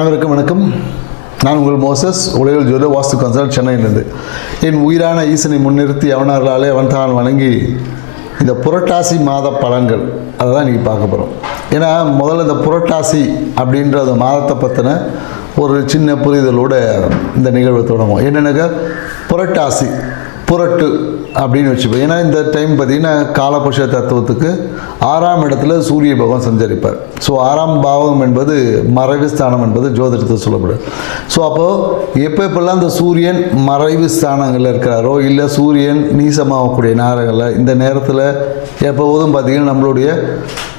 அனைவருக்கும் வணக்கம். நான் உங்கள் மோசஸ் உலகில் ஜோதி வாஸ்து கன்சல்ட் சென்னையிலிருந்து. என் உயிரான ஈசனை முன்னிறுத்தி அவனார்களாலே அவன் தான் வணங்கி இந்த புரட்டாசி மாத பலன்கள். அதை தான் இன்றைக்கி பார்க்க போகிறோம் ஏன்னா முதல்ல இந்த புரட்டாசி அப்படின்ற அந்த மாதத்தை பற்றின ஒரு சின்ன புரிதலோட இந்த நிகழ்வை தொடங்குவோம். என்னென்னாக்கா புரட்டாசி. புரட்டு அப்படின்னு வச்சுப்போம். ஏன்னா இந்த டைம் பார்த்தீங்கன்னா காலபுருஷ தத்துவத்துக்கு ஆறாம் இடத்துல சூரிய பகவான் சஞ்சரிப்பார். ஸோ ஆறாம் பாவம் என்பது மறைவு ஸ்தானம் என்பது ஜோதிடத்தில் சொல்லப்படும் ஸோ அப்போது எப்போ எப்பெல்லாம் இந்த சூரியன் மறைவு ஸ்தானங்களில் இருக்கிறாரோ இல்லை சூரியன் நீசமாகக்கூடிய நேரங்களில் இந்த நேரத்தில் எப்போதும் பார்த்திங்கன்னா நம்மளுடைய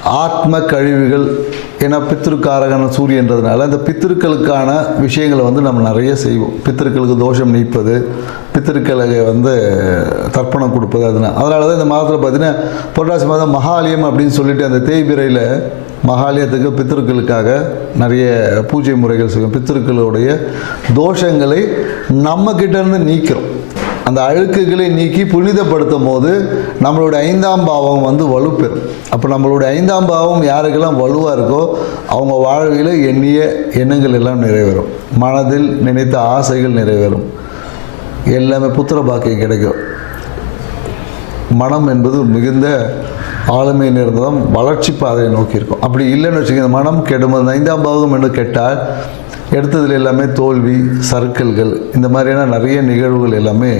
ஆத்ம கழிவுகள் ஏன்னா பித்திருக்காரகன சூரியன்றதுனால இந்த பித்திருக்களுக்கான விஷயங்களை வந்து நம்ம நிறைய செய்வோம். பித்திருக்களுக்கு தோஷம் நீப்பது பித்திருக்களுக்கு வந்து தர்ப்பணம் கொடுப்பது அதனால் அதனால தான் இந்த மாதத்தில் பார்த்தீங்கன்னா புரட்டாசி மாதம் மகாலயம் அப்படின்னு சொல்லிட்டு அந்த தேய்பிரையில் மகாலயத்துக்கு பித்திருக்களுக்காக நிறைய பூஜை முறைகள் செய்வோம். பித்திருக்களுடைய தோஷங்களை நம்மக்கிட்டேருந்து நீக்கிறோம். அந்த அழுக்குகளை நீக்கி புனிதப்படுத்தும் போது நம்மளுடைய ஐந்தாம் பாவம் வந்து வலுப்பெறும் அப்போ நம்மளுடைய ஐந்தாம் பாவம் யாருக்கெல்லாம் வலுவாக இருக்கோ அவங்க வாழ்வில் எண்ணிய எண்ணங்கள் எல்லாம் நிறைவேறும். மனதில் நினைத்த ஆசைகள் நிறைவேறும். எல்லாமே புத்திர பாக்கியம் கிடைக்கும். மனம் என்பது மிகுந்த ஆளுமை நிறந்ததும் வளர்ச்சி பாதையை நோக்கி இருக்கும். அப்படி இல்லைன்னு வச்சுக்கோங்க மனம் கெடும்போது ஐந்தாம் பாவம் என்று கெட்டால் எடுத்ததில் எல்லாமே தோல்வி சர்க்கிள்கள் இந்த மாதிரியான நிறைய நிகழ்வுகள் எல்லாமே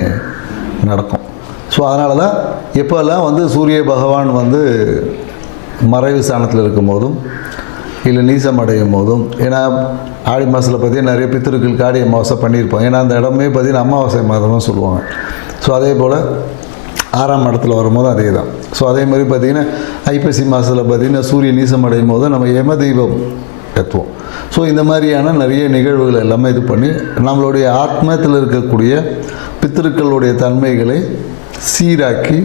நடக்கும். ஸோ அதனால தான் எப்போல்லாம் வந்து சூரிய பகவான் வந்து மறைவு ஸ்தானத்தில் இருக்கும் போதும் இல்லை நீசம் அடையும் போதும் ஏன்னா ஆடி மாதத்தில் பார்த்தீங்கன்னா நிறைய பித்திருக்கள் காடி அமாவாசை பண்ணியிருப்போம் ஏன்னா அந்த இடமே பார்த்தீங்கன்னா அமாவாசை மாதம்னு சொல்லுவாங்க. ஸோ அதே போல் ஆறாம் இடத்துல வரும்போது அதே தான் ஸோ அதே மாதிரி பார்த்திங்கன்னா ஐப்பசி மாதத்தில் பார்த்திங்கன்னா சூரிய நீசம் அடையும் போது நம்ம யம தெய்வம் தத்துவம். ஸோ இந்த மாதிரியான நிறைய நிகழ்வுகள் எல்லாமே இது பண்ணி நம்மளுடைய ஆத்மத்தில் இருக்கக்கூடிய பித்திருக்களுடைய தன்மைகளை சீராக்கி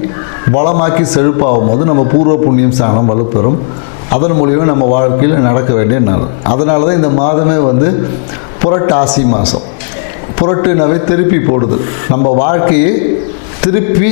வளமாக்கி செழிப்பாகும் போது நம்ம பூர்வ புண்ணியம் ஸ்தானம் வலுப்பெறும். அதன் மூலியமாக நம்ம வாழ்க்கையில் நடக்க வேண்டிய நாள். அதனால தான் இந்த மாதமே வந்து புரட்டாசி மாதம் புரட்டுனாவே திருப்பி போடுது. நம்ம வாழ்க்கையை திருப்பி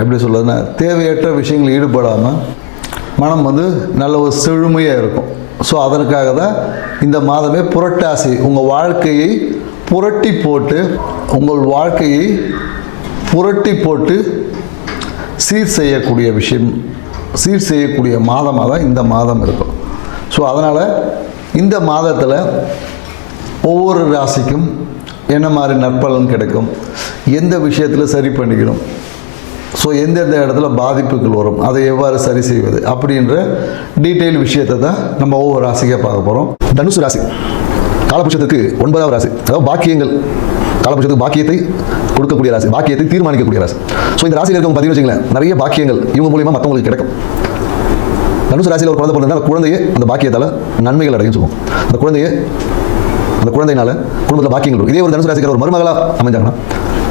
எப்படி சொல்கிறதுன்னா தேவையற்ற விஷயங்கள் ஈடுபடாமல் மனம் வந்து நல்ல ஒரு செழுமையாக இருக்கும். ஸோ அதற்காக தான் இந்த மாதமே புரட்டாசி. உங்கள் வாழ்க்கையை புரட்டி போட்டு உங்கள் வாழ்க்கையை புரட்டி போட்டு சீர் செய்யக்கூடிய விஷயம் சீர் செய்யக்கூடிய மாதமாக தான் இந்த மாதம் இருக்கும். ஸோ அதனால் இந்த மாதத்தில் ஒவ்வொரு ராசிக்கும் என்ன மாதிரி நற்பலன் கிடைக்கும்? எந்த விஷயத்தில் சரி பண்ணிக்கணும்? ஸோ எந்தெந்த இடத்துல பாதிப்புகள் வரும் அதை எவ்வாறு சரி செய்வது அப்படின்ற டீட்டெயில் விஷயத்தை தான் நம்ம ஒவ்வொரு ராசிக்காக பார்க்க போகிறோம் தனுசு ராசி காலபட்சத்துக்கு ஒன்பதாவது ராசி அதாவது பாக்கியங்கள். காலபட்சத்துக்கு பாக்கியத்தை கொடுக்கக்கூடிய ராசி பாக்கியத்தை தீர்மானிக்கக்கூடிய ராசி. ஸோ இந்த ராசியில் இருக்கவங்க பார்த்தீங்கன்னு வச்சுங்களேன் நிறைய பாக்கியங்கள் இவங்க மூலியமாக மற்றவங்களுக்கு கிடைக்கும். தனுசு ராசியில் ஒரு குழந்தை பிறந்தா அந்த குழந்தையே அந்த பாக்கியத்தால் நன்மைகள் அடையும் சொல்லுவோம். அந்த குழந்தைய அந்த குழந்தையினால குடும்பத்தில் பாக்கியங்கள் வரும். இதே ஒரு தனுசு ராசிக்கார ஒரு மருமகளாக அமைஞ்சாங்கன்னா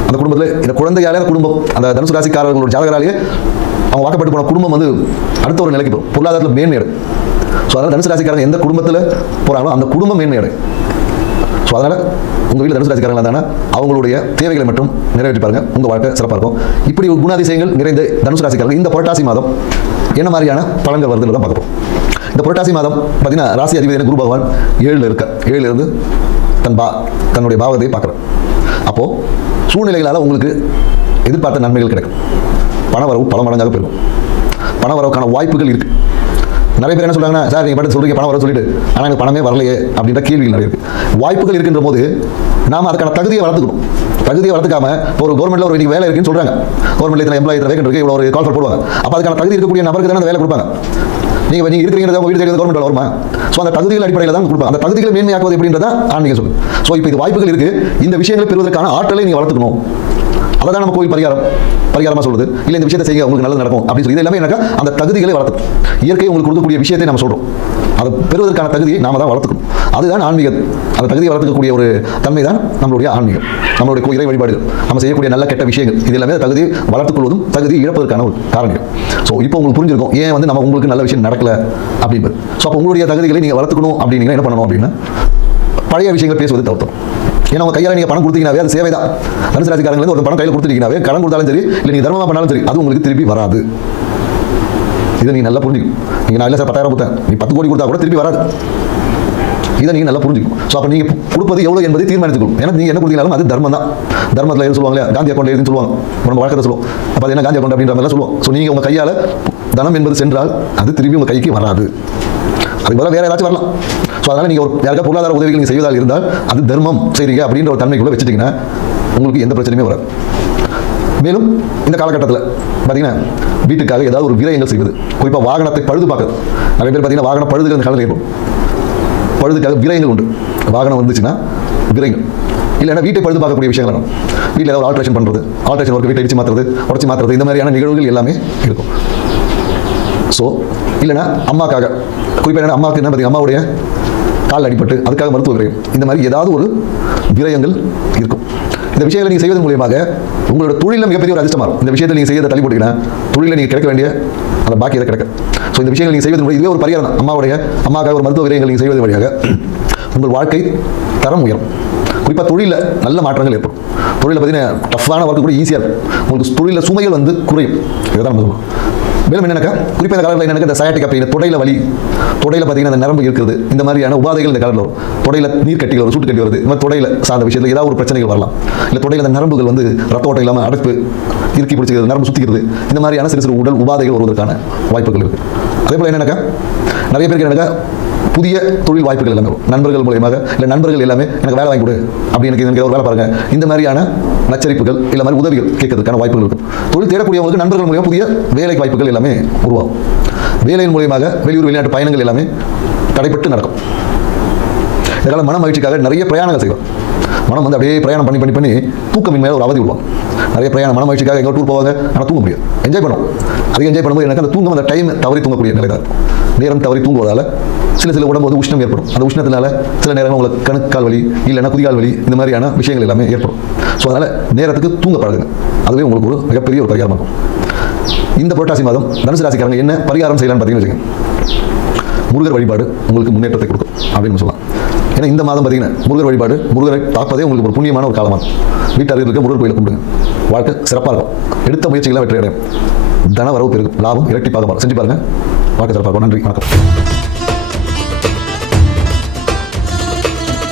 அந்த குடும்பத்தில் இந்த குழந்தையாலே அந்த குடும்பம் அந்த தனுசு ராசிக்காரர்களோட ஜாதகராலேயே அவங்க வாக்கப்பட்டு போன குடும்பம் வந்து அடுத்த ஒரு நிலைக்கு போகும். பொருளாதாரத்தில் மேன்மை ஸோ அதனால் தனுசு ராசிக்காரங்க எந்த குடும்பத்தில் போகிறாங்களோ அந்த குடும்பம் மேன்மை ஸோ அதனால் உங்கள் வீட்டில் தனுசு ராசிக்காரங்களாக தானே அவங்களுடைய தேவைகளை மட்டும் நிறைவேற்றி பாருங்க. உங்கள் வாழ்க்கை சிறப்பாக இருக்கும். இப்படி ஒரு குணாதிசயங்கள் நிறைந்த தனுசு ராசிக்காரர்கள் இந்த புரட்டாசி மாதம் என்ன மாதிரியான பலன்கள் வருதுன்னு தான் பார்க்கப்போம் இந்த புரட்டாசி மாதம் பார்த்தீங்கன்னா ராசி அதிபதியான குரு பகவான் ஏழில் இருக்க. ஏழில் இருந்து தன் பா தன்னுடைய பாவத்தை பார்க்குறார். அப்போது சூழ்நிலைகளால் உங்களுக்கு எதிர்பார்த்த நன்மைகள் கிடைக்கும். பண வரவு பல மடங்காக பெருகும். பண வரவுக்கான வாய்ப்புகள் இருக்குது நிறைய பேர் என்ன சொல்கிறாங்கன்னா சார் நீங்கள் பாட்டு சொல்கிறீங்க பணம் வர சொல்லிட்டு. ஆனால் எனக்கு பணமே வரலையே அப்படின்ற கேள்விகள் நிறைய இருக்குது வாய்ப்புகள் இருக்கின்ற போது நாம் அதுக்கான தகுதியை வளர்த்துக்கணும். தகுதியை வளர்த்துக்காம இப்போ ஒரு கவர்மெண்ட்ல ஒரு இன்னைக்கு வேலை இருக்குன்னு சொல்கிறாங்க கவர்மெண்ட்டில் இத்தனை எம்ப்ளாயி இத்தனை வேகன் இருக்குது இவ்வளோ ஒரு கால் போடுவாங்க. அப்போ அதுக்கான தகுதி இருக்கக்கூடிய நபருக்கு தானே அந்த வேலை கொடுப்பாங்க. நீங்க நீங்க இருக்கிறீங்க உங்க வீடு தேடி கவர்மெண்ட் வருமா? ஸோ அந்த தகுதிகள் அடிப்படையில் தான் கொடுப்பாங்க. அந்த தகுதிகளை மேன்மையாக்குவது எப்படின்றத ஆன்மீக சொல்லு ஸோ இப்போ இது வாய்ப்புகள் இருக்கு. இந்த விஷயங்களை பெறுவதற்கான ஆற்றலை நீங்க வளர்த்துக்கணும். அதை தான் நம்ம கோயில் பரிகாரம். பரிகாரமாக சொல்றது இல்லை இந்த விஷயத்தை செய்ய உங்களுக்கு நல்லது நடக்கும் அப்படின்னு சொல்லி இது எல்லாமே என்னக்கா? அந்த தகுதிகளை வளர்த்துக்கும் இயற்கை உங்களுக்கு கொடுக்கக்கூடிய விஷயத்தை நம்ம சொல்றோம். அதை பெறுவதற்கான தகுதியை நாம தான் வளர்த்துக்கணும். அதுதான் ஆன்மீகம். அந்த தகுதியை வளர்த்துக்கக்கூடிய ஒரு தன்மை தான் நம்மளுடைய ஆன்மீகம். நம்மளுடைய இறை வழிபாடுகள். நம்ம செய்யக்கூடிய நல்ல கெட்ட விஷயங்கள். இது எல்லாமே தகுதி வளர்த்துக்கொள்வதும் தகுதி இழப்பதற்கான ஒரு காரணங்கள் ஸோ இப்போ உங்களுக்கு புரிஞ்சிருக்கும் ஏன் வந்து நம்ம உங்களுக்கு நல்ல விஷயம் நடக்கல அப்படின்றது. ஸோ அப்போ உங்களுடைய தகுதிகளை நீங்கள் வளர்த்துக்கணும் அப்படின்னு என்ன பண்ணணும் அப்படின்னா பழைய விஷயங்களை பேசுவது தவிர்த்தோம் ஏன்னா உங்கள் கையால் நீங்கள் பணம் கொடுத்தீங்கனாவே அது சேவை தான் தனுசு ராசிக்காரங்களுக்கு ஒரு பணம் கையில் கொடுத்துட்டீங்கனாவே கடன் கொடுத்தாலும் சரி இல்லை நீங்கள் தர்மமாக பண்ணாலும் சரி அது உங்களுக்கு திருப்பி வராது. இதை நீங்கள் நல்லா புரிஞ்சுக்கும் நீங்கள் நான் இல்லை சார் பத்தாயிரம் கொடுத்தேன். நீ பத்து கோடி கொடுத்தா கூட திருப்பி வராது. இதை நீங்கள் நல்லா புரிஞ்சுக்கும் ஸோ அப்போ நீங்கள் கொடுப்பது எவ்வளோ என்பதை தீர்மானித்துக்கணும். ஏன்னா நீங்கள் என்ன கொடுத்தீங்களாலும் அது தர்மம் தான். தர்மத்தில் எது சொல்லுவாங்க காந்தி அக்கௌண்ட் எதுன்னு சொல்லுவாங்க. நம்ம வழக்கத்தை சொல்லுவோம். அப்போ அது என்ன காந்தி அக்கௌண்ட் அப்படின்ற மாதிரி சொல்லுவோம். ஸோ நீங்கள் உங்கள் கையால் தனம் என்பது சென்றால் அது திரும்பி உங்கள் கைக்கு வராது. அதுக்கு பதிலாக வேற ஏதாச்சும் வரலாம். ஸோ அதனால் நீங்கள் ஒரு யாருக்கா பொருளாதார உதவிகள் நீங்கள் செய்வதால் இருந்தால் அது தர்மம் செய்றீங்க அப்படின்ற ஒரு தன்மைக்குள்ளே வச்சுட்டிங்கன்னா உங்களுக்கு எந்த பிரச்சனையுமே வராது. மேலும் இந்த காலகட்டத்தில் பார்த்தீங்கன்னா வீட்டுக்காக ஏதாவது ஒரு விரயங்கள் செய்வது. குறிப்பாக வாகனத்தை பழுது பார்க்குறது. நிறைய பேர் பார்த்தீங்கன்னா வாகன பழுதுகள் இந்த காலத்தில் ஏற்படும். பழுதுக்காக விரயங்கள் உண்டு. வாகனம் வந்துச்சுன்னா விரயங்கள் இல்லைன்னா வீட்டை பழுது பார்க்கக்கூடிய விஷயங்கள் நடக்கும் வீட்டில் ஏதாவது ஆல்ட்ரேஷன் பண்ணுறது ஆல்ட்ரேஷன் ஒர்க் வீட்டை இடிச்சு மாற்றுறது உடச்சி மாற்றுறது இந்த மாதிரியான நிகழ்வுகள் எல்லாமே இருக்கும். ஸோ இல்லைன்னா அம்மாக்காக குறிப்பாக என்ன அம்மாவுக்கு என்ன பார்த்தீங்க? அம்மாவுடைய கால் அடிபட்டு அதுக்காக மருத்துவ விரயம் இந்த மாதிரி ஏதாவது ஒரு விரயங்கள் இருக்கும். இந்த விஷயங்களை நீங்கள் செய்வதன் மூலியமாக உங்களோட தொழிலில் மிகப்பெரிய ஒரு அதிர்ஷ்டமாக இருக்கும். இந்த விஷயத்தை நீங்கள் செய்யறதை தள்ளி போட்டீங்கன்னா தொழிலில் நீங்கள் கிடைக்க வேண்டிய அந்த பாக்கியத்தை கிடைக்கும் ஸோ இந்த விஷயங்கள் நீங்கள் செய்வதன் மூலம் இதுவே ஒரு பரிகாரம் அம்மாவுடைய அம்மாவுக்காக ஒரு மருத்துவ விரயங்கள் நீங்கள் செய்வது வழியாக உங்கள் வாழ்க்கை தரம் உயரும். குறிப்பாக தொழிலில் நல்ல மாற்றங்கள் ஏற்படும். தொழிலில் பார்த்தீங்கன்னா டஃப்பான ஒர்க்கு கூட ஈஸியாக இருக்கும். உங்களுக்கு தொழிலில் சுமைகள் வந்து குறையும். இதுதான் நம்ம மேலும் என்னக்கா குறிப்பாக இந்த காலத்தில் என்னக்கா இந்த சயாட்டிக் அப்படிங்கிற இந்த தொடையில் வலி தொடையில் பார்த்தீங்கன்னா அந்த நரம்பு இருக்கிறது. இந்த மாதிரியான உபாதைகள் இந்த காலத்தில் வரும். தொடையில் நீர் கட்டிகள் வரும் சூட்டு கட்டி வருது. இந்த மாதிரி தொடையில் சார்ந்த விஷயத்தில் ஏதாவது ஒரு பிரச்சனைகள் வரலாம். இல்லை தொடையில் அந்த நரம்புகள் வந்து ரத்த ஓட்டம் இல்லாமல் அடைப்பு இறுக்கி பிடிச்சிக்கிறது நரம்பு சுற்றிக்கிறது இந்த மாதிரியான சிறு சிறு உடல் உபாதைகள் வருவதற்கான வாய்ப்புகள் இருக்குது அதே போல் என்னென்னாக்கா? நிறைய பேருக்கு என்னக்கா புதிய தொழில் வாய்ப்புகள் எல்லாமே நண்பர்கள் மூலியமாக இல்லை நண்பர்கள் எல்லாமே எனக்கு வேலை வாங்கி கொடு அப்படி எனக்கு எனக்கு ஒரு வேலை பாருங்க. இந்த மாதிரியான நச்சரிப்புகள் இல்லை மாதிரி உதவிகள் கேட்கறதுக்கான வாய்ப்புகள் இருக்கும். தொழில் தேடக்கூடியவங்களுக்கு நண்பர்கள் மூலியம் புதிய வேலை வாய்ப்புகள் எல்லாமே உருவாகும். வேலையின் மூலியமாக வெளியூர் வெளிநாட்டு பயணங்கள் எல்லாமே தடைப்பட்டு நடக்கும். இதனால் மன மகிழ்ச்சிக்காக நிறைய பிரயாணங்கள் செய்வோம். மனம் வந்து அப்படியே பிரயாணம் பண்ணி பண்ணி பண்ணி தூக்கமின்மையாக ஒரு அவதி விடுவாங்க நிறைய பிரயாணம் மன மகிழ்ச்சிக்காக எங்கே டூர் போவாங்க ஆனால் தூங்க முடியாது. என்ஜாய் பண்ணுவோம். அதிக என்ஜாய் பண்ணும்போது எனக்கு அந்த தூங்கம் அந்த டைம் தவறி தூங்கக்கூடிய நிலை தான் நேரம் தவறி தூங்குவதால் சில சில உடம்பு வந்து உஷ்ணம் ஏற்படும். அந்த உஷ்ணத்தினால சில நேரம் உங்களுக்கு கணுக்கால் வலி இல்லைன்னா குதிகால் வலி இந்த மாதிரியான விஷயங்கள் எல்லாமே ஏற்படும். ஸோ அதனால் நேரத்துக்கு தூங்க பழகுங்க. அதுவே உங்களுக்கு ஒரு மிகப்பெரிய ஒரு பரிகாரமாக இருக்கும். இந்த புரட்டாசி மாதம் தனுசு ராசிக்காரங்க என்ன பரிகாரம் செய்யலாம்னு பார்த்தீங்கன்னு வச்சுக்கோங்க. முருகர் வழிபாடு உங்களுக்கு முன்னேற்றத்தை கொடுக்கும் அப்படின்னு சொல்லலாம். ஏன்னா இந்த மாதம் பார்த்தீங்கன்னா முருகர் வழிபாடு முருகரை பார்ப்பதே உங்களுக்கு ஒரு புண்ணியமான ஒரு காலமாக வீட்டார் இருக்க முருகர் கோயிலை கும்பிடுங்க. வாழ்க்கை சிறப்பாக இருக்கும். எடுத்த முயற்சிகளை வெற்றி அடையும். தன வரவு பெருகும். லாபம் இரட்டிப்பாக மாறும். செஞ்சு பாருங்கள் வாழ்க்கை சிறப்பாக இருக்கும். நன்றி. வணக்கம்.